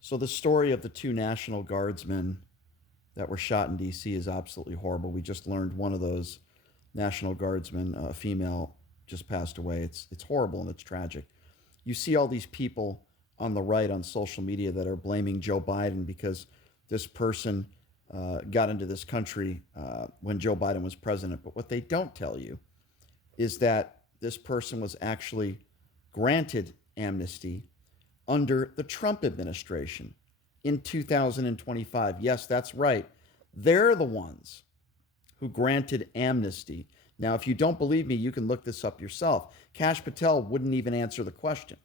So the story of the two National Guardsmen that were shot in D.C. is absolutely horrible. We just learned one of those National Guardsmen, a female, just passed away. It's horrible and it's tragic. You see all these people on the right on social media that are blaming Joe Biden because this person got into this country when Joe Biden was president. But what they don't tell you is that this person was actually granted amnesty under the Trump administration in 2025. Yes, that's right. They're the ones who granted amnesty. Now, if you don't believe me, you can look this up yourself. Kash Patel wouldn't even answer the question.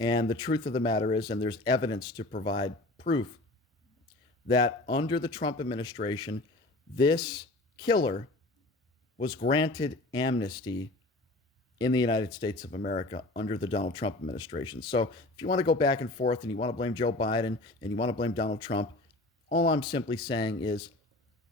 And the truth of the matter is, and there's evidence to provide proof, that under the Trump administration, this killer was granted amnesty in the United States of America under the Donald Trump administration. So if you want to go back and forth and you want to blame Joe Biden and you want to blame Donald Trump, all I'm simply saying is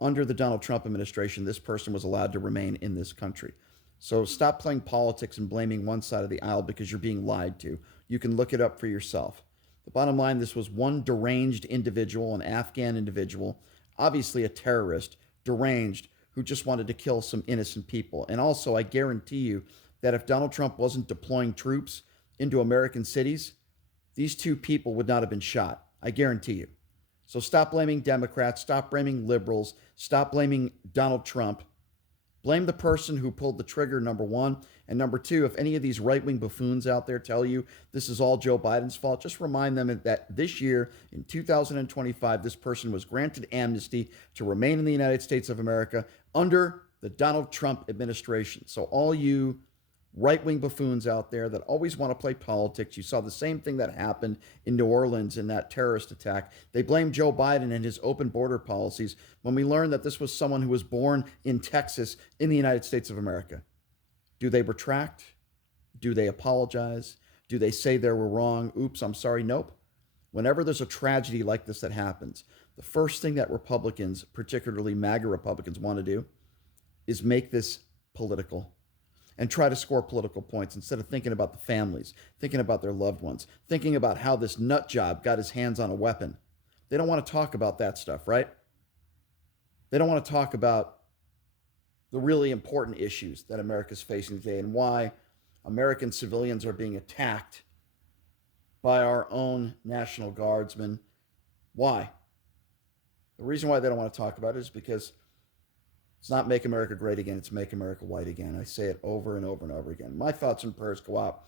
under the Donald Trump administration, this person was allowed to remain in this country. So stop playing politics and blaming one side of the aisle because you're being lied to. You can look it up for yourself. The bottom line, this was one deranged individual, an Afghan individual, obviously a terrorist, deranged, who just wanted to kill some innocent people. And also, I guarantee you that if Donald Trump wasn't deploying troops into American cities, these two people would not have been shot. I guarantee you. So stop blaming Democrats, stop blaming liberals, stop blaming Donald Trump. Blame the person who pulled the trigger, number one. And number two, if any of these right wing buffoons out there tell you this is all Joe Biden's fault, just remind them that this year, in 2025, this person was granted amnesty to remain in the United States of America under the Donald Trump administration. So, all you right wing buffoons out there that always want to play politics. You saw the same thing that happened in New Orleans in that terrorist attack. They blame Joe Biden and his open border policies when we learned that this was someone who was born in Texas in the United States of America. Do they retract? Do they apologize? Do they say they were wrong? Oops, I'm sorry. Nope. Whenever there's a tragedy like this that happens, the first thing that Republicans, particularly MAGA Republicans, want to do is make this political and try to score political points instead of thinking about the families, thinking about their loved ones, thinking about how this nut job got his hands on a weapon. They don't want to talk about that stuff, right? They don't want to talk about the really important issues that America's facing today and why American civilians are being attacked by our own National Guardsmen. Why? The reason why they don't want to talk about it is because it's not make America great again, it's make America white again. I say it over and over and over again. My thoughts and prayers go out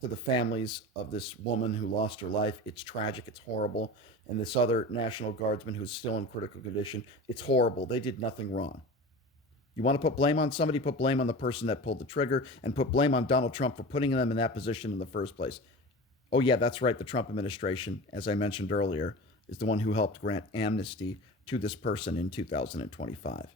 to the families of this woman who lost her life. It's tragic, it's horrible. And this other National Guardsman who's still in critical condition. It's horrible. They did nothing wrong. You want to put blame on somebody, put blame on the person that pulled the trigger and put blame on Donald Trump for putting them in that position in the first place. Oh, yeah, that's right. The Trump administration, as I mentioned earlier, is the one who helped grant amnesty to this person in 2025.